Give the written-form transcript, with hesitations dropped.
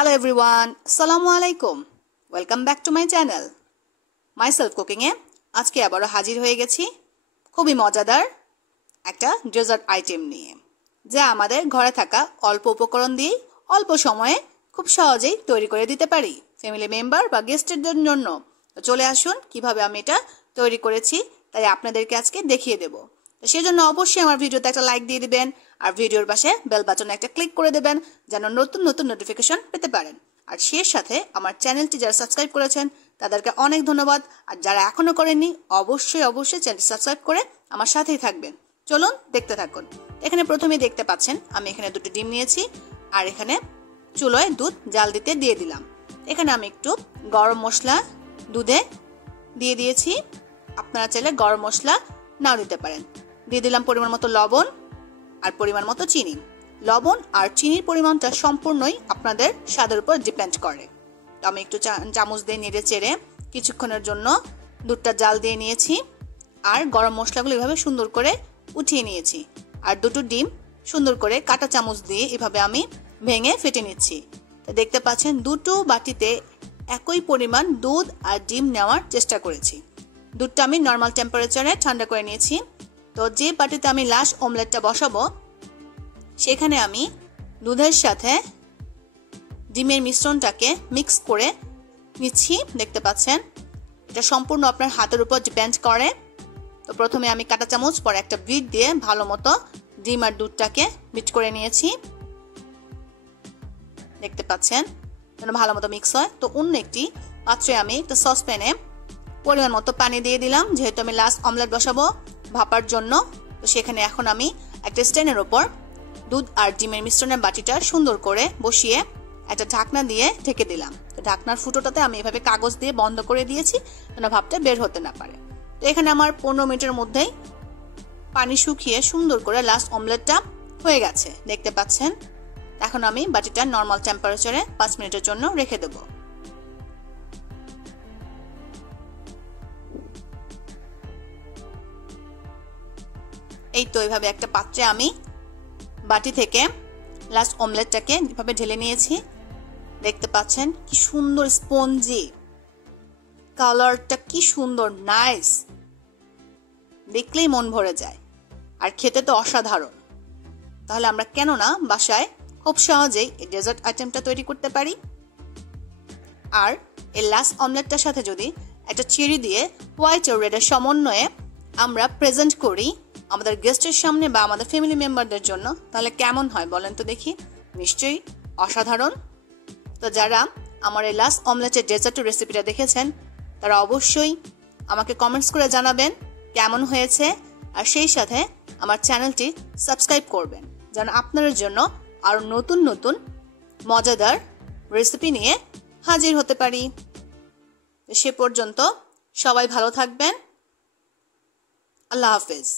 Hello everyone, Assalamu alaikum. Welcome back to my channel. Myself cooking এ আজকে আবারো হাজির হয়ে গেছি খুবই মজাদার একটা ডেজার্ট আইটেম নিয়ে যা আমাদের ঘরে থাকা অল্প উপকরণ দিয়ে অল্প সময়ে খুব সহজেই তৈরি করে দিতে পারি ফ্যামিলি মেম্বার বা গেস্টের জন্য। তো চলে আসুন কিভাবে আমি এটা তৈরি করেছি তাই আপনাদেরকে আজকে দেখিয়ে দেব। তো সেজন্য অবশ্যই আমার ভিডিওতে একটা লাইক দিয়ে দিবেন আর ভিডিওর পাশে বেল বাটনে একটা ক্লিক করে দেবেন যেন নতুন নতুন নোটিফিকেশন পেতে পারেন। আর সেই সাথে আমার চ্যানেলটি যারা সাবস্ক্রাইব করেছেন তাদেরকে অনেক ধন্যবাদ, আর যারা এখনো করেননি অবশ্যই চ্যানেলটি সাবস্ক্রাইব করে আমার সাথেই থাকবেন। চলুন দেখতে থাকুন। এখানে প্রথমেই দেখতে পাচ্ছেন আমি এখানে দুটো ডিম নিয়েছি আর এখানে চুলোয় দুধ জাল দিতে দিয়ে দিলাম। এখানে আমি একটু গরম মশলা দুধে দিয়ে দিয়েছি, আপনারা চাইলে গরম মশলা নাও দিতে পারেন। দিয়ে দিলাম পরিমাণ মতো লবণ আর পরিমাণ মতো চিনি। লবণ আর চিনির পরিমাণটা সম্পূর্ণই আপনাদের স্বাদের উপর ডিপেন্ড করে। তো আমি একটু চামচ দিয়ে নেড়ে চেড়ে কিছুক্ষণের জন্য দুধটা জাল দিয়ে নিয়েছি আর গরম মশলাগুলো এভাবে সুন্দর করে উঠিয়ে নিয়েছি। আর দুটো ডিম সুন্দর করে কাঁটা চামচ দিয়ে এভাবে আমি ভেঙে ফেটে নিচ্ছি। তো দেখতে পাচ্ছেন দুটো বাটিতে একই পরিমাণ দুধ আর ডিম নেওয়ার চেষ্টা করেছি। দুধটা আমি নর্মাল টেম্পারেচারে ঠান্ডা করে নিয়েছি। তো যে বাটিতে আমি লাশ অমলেটটা বসাবো সেখানে আমি দুধের সাথে ডিমের মিশ্রণটাকে মিক্স করে নিচ্ছি। দেখতে পাচ্ছেন এটা সম্পূর্ণ আপনার হাতের উপর ডিপেন্ড করে। তো প্রথমে আমি কাঁটা চামচ পরে একটা বিট দিয়ে ভালো মতো ডিম আর দুধটাকে বিট করে নিয়েছি। দেখতে পাচ্ছেন যেন ভালো মতো মিক্স হয়। তো অন্য একটি পাত্রে আমি একটা সসপ্যানে পরিমাণ মতো পানি দিয়ে দিলাম, যেহেতু আমি লাস্ট অমলেট বসাবো ভাপার জন্য। তো সেখানে এখন আমি একটা স্ট্যান্ডের ওপর দুধ আর ডিমের মিশ্রণের বাটিটা সুন্দর করে বসিয়ে একটা ঢাকনা দিয়ে ঢেকে দিলাম। তো ঢাকনার ফুটোটাতে আমি এভাবে কাগজ দিয়ে বন্ধ করে দিয়েছি যেন ভাপটা বের হতে না পারে। তো এখানে আমার 15 মিনিটের মধ্যেই পানি শুকিয়ে সুন্দর করে লাস্ট অমলেটটা হয়ে গেছে। দেখতে পাচ্ছেন এখন আমি বাটিটা নর্মাল টেম্পারেচারে 5 মিনিটের জন্য রেখে দেব। এই তো এইভাবে একটা পাত্রে আমি বাটি থেকে লাস্ট অমলেটটাকে এভাবে ঢেলে নিয়েছি। দেখতে পাচ্ছেন কি সুন্দর স্পঞ্জি, কালারটা কি সুন্দর, নাইস, দেখলেই মন ভরে যায় আর খেতে তো অসাধারণ। তাহলে আমরা কেন না বাসায় খুব সহজেই এই ডেজার্ট আইটেমটা তৈরি করতে পারি। আর এই লাস্ট অমলেটটার সাথে যদি একটা চেরি দিয়ে হোয়াইট ও রেডের সমন্বয়ে আমরা প্রেজেন্ট করি আমাদের গেস্টের সামনে বা আমাদের ফ্যামিলি মেম্বারদের জন্য, তাহলে কেমন হয় বলেন তো দেখি? নিশ্চয়ই অসাধারণ। তো যারা আমার এই লাস্ট অমলেটের ডেজার্টের রেসিপিটা দেখেছেন তারা অবশ্যই আমাকে কমেন্টস করে জানাবেন কেমন হয়েছে, আর সেই সাথে আমার চ্যানেলটি সাবস্ক্রাইব করবেন যেন আপনাদের জন্য আরও নতুন নতুন মজাদার রেসিপি নিয়ে হাজির হতে পারি। সে পর্যন্ত সবাই ভালো থাকবেন। আল্লাহ হাফেজ।